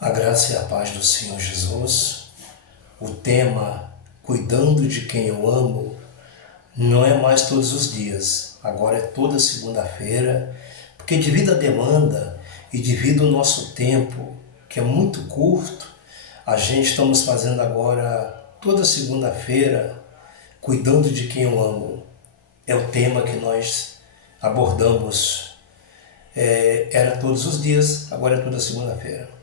A graça e a paz do Senhor Jesus. O tema Cuidando de quem eu amo não é mais todos os dias, agora é toda segunda-feira, porque devido à demanda e devido ao nosso tempo, que é muito curto, a gente estamos fazendo agora toda segunda-feira, Cuidando de quem eu amo. É o tema que nós abordamos. Era todos os dias, agora é toda segunda-feira.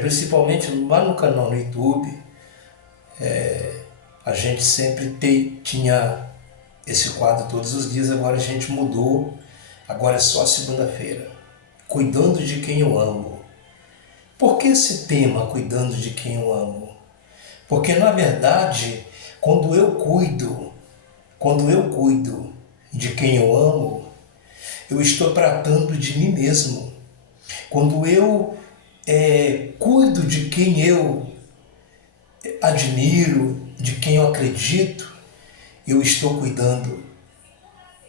Principalmente lá no canal no YouTube, a gente sempre tinha esse quadro todos os dias, agora a gente mudou, agora é só segunda-feira. Cuidando de quem eu amo. Por que esse tema, cuidando de quem eu amo? Porque na verdade, quando eu cuido de quem eu amo, eu estou tratando de mim mesmo. Quando eu cuido de quem eu admiro, de quem eu acredito, eu estou cuidando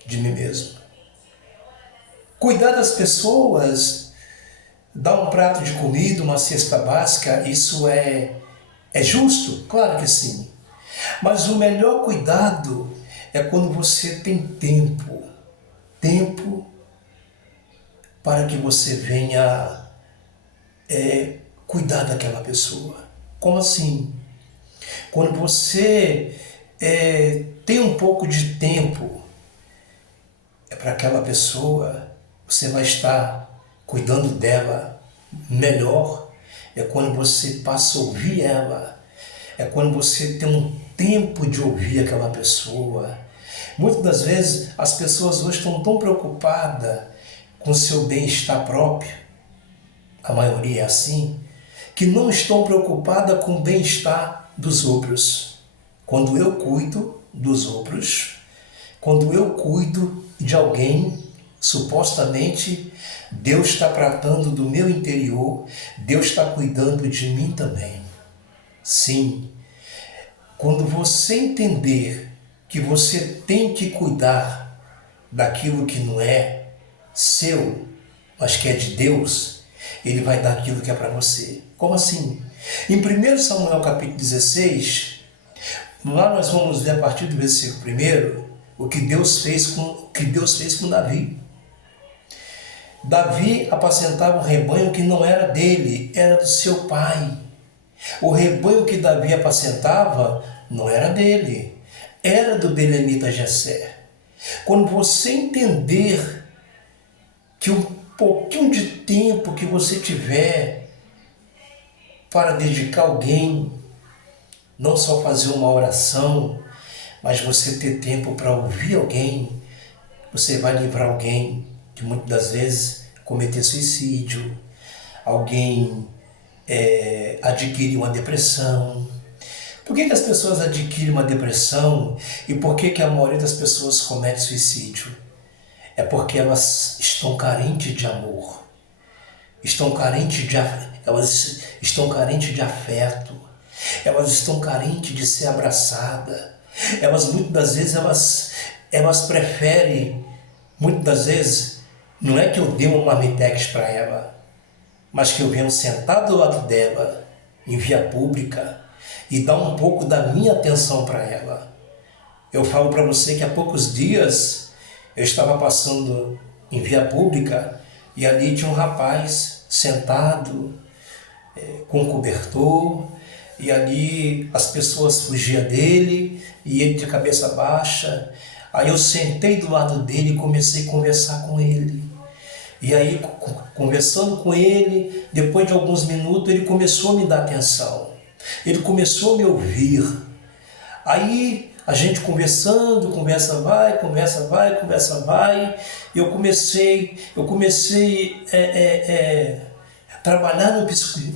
de mim mesmo. Cuidar das pessoas, dar um prato de comida, uma cesta básica, isso é justo? Claro que sim. Mas o melhor cuidado é quando você tem tempo para que você venha cuidar daquela pessoa. Como assim? Quando você tem um pouco de tempo para aquela pessoa, você vai estar cuidando dela melhor. É quando você passa a ouvir ela. É quando você tem um tempo de ouvir aquela pessoa. Muitas das vezes as pessoas hoje estão tão preocupadas com o seu bem-estar próprio, a maioria é assim, que não estão preocupadas com o bem-estar dos outros. Quando eu cuido dos outros, quando eu cuido de alguém, supostamente Deus está tratando do meu interior, Deus está cuidando de mim também. Sim, quando você entender que você tem que cuidar daquilo que não é seu, mas que é de Deus, Ele vai dar aquilo que é para você. Como assim? Em 1 Samuel capítulo 16, lá nós vamos ver a partir do versículo 1, o que Deus fez com Davi. Davi apacentava um rebanho que não era dele, era do seu pai. O rebanho que Davi apacentava não era dele, era do belemita Jessé. Quando você entender que um pouquinho de tempo que você tiver para dedicar a alguém, não só fazer uma oração, mas você ter tempo para ouvir alguém, você vai livrar alguém de muitas das vezes cometer suicídio, alguém adquirir uma depressão. Por que as pessoas adquirem uma depressão e por que a maioria das pessoas comete suicídio? É porque elas estão carentes de amor, elas estão carentes de afeto, elas estão carentes de ser abraçadas. Elas muitas das vezes elas preferem, muitas das vezes, não é que eu dê uma marmitex para ela, mas que eu venho sentar do lado dela em via pública e dar um pouco da minha atenção para ela. Eu falo para você que há poucos dias eu estava passando em via pública e ali tinha um rapaz sentado com um cobertor e ali as pessoas fugiam dele e ele de cabeça baixa. Aí eu sentei do lado dele e comecei a conversar com ele. E aí, conversando com ele, depois de alguns minutos, ele começou a me dar atenção. Ele começou a me ouvir. Aí, a gente conversando, conversa vai. Eu comecei a trabalhar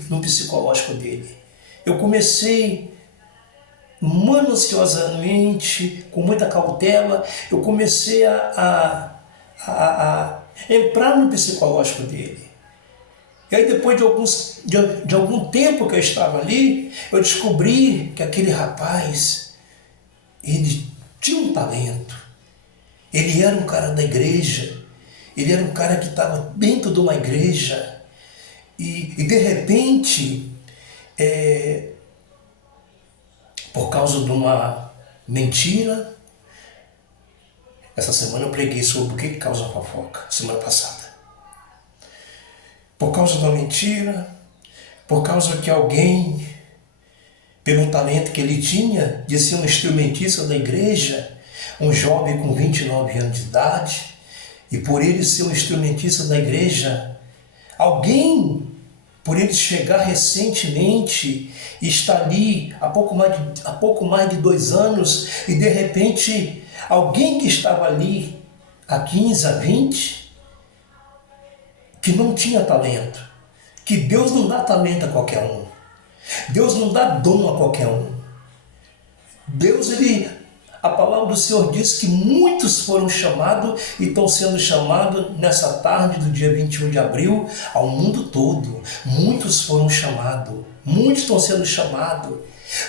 no psicológico dele. Eu comecei minuciosamente, com muita cautela, eu comecei a entrar no psicológico dele. E aí depois de algum tempo que eu estava ali, eu descobri que aquele rapaz, ele tinha um talento. Ele era um cara da igreja, ele era um cara que estava dentro de uma igreja E de repente, por causa de uma mentira, essa semana eu preguei sobre o que causa fofoca, semana passada. Por causa de uma mentira, por causa que alguém, pelo talento que ele tinha de ser um instrumentista da igreja, um jovem com 29 anos de idade, e por ele ser um instrumentista da igreja, alguém, por ele chegar recentemente e estar ali há pouco mais de 2 anos, e de repente alguém que estava ali há 15, há 20, que não tinha talento, que Deus não dá talento a qualquer um, Deus não dá dom a qualquer um. Deus, a palavra do Senhor diz que muitos foram chamados e estão sendo chamados nessa tarde do dia 21 de abril ao mundo todo. Muitos foram chamados, muitos estão sendo chamados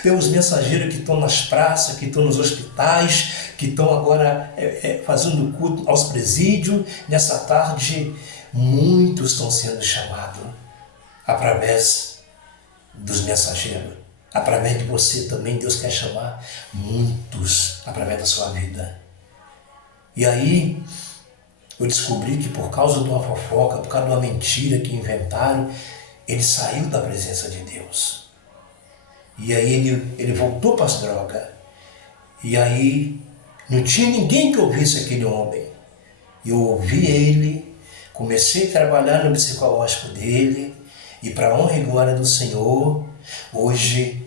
pelos mensageiros que estão nas praças, que estão nos hospitais, que estão agora fazendo culto aos presídios. Nessa tarde, muitos estão sendo chamados através dos mensageiros. Através de você também Deus quer chamar muitos através da sua vida. E aí eu descobri que por causa de uma fofoca, por causa de uma mentira que inventaram, ele saiu da presença de Deus. E aí ele voltou para as drogas. E aí não tinha ninguém que ouvisse aquele homem. Eu ouvi ele, comecei a trabalhar no psicológico dele, e para a honra e glória do Senhor, hoje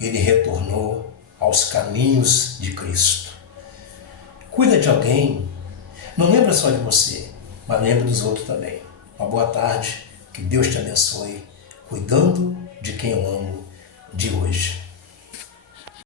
ele retornou aos caminhos de Cristo. Cuida de alguém, não lembra só de você, mas lembra dos outros também. Uma boa tarde, que Deus te abençoe, cuidando de quem eu amo de hoje.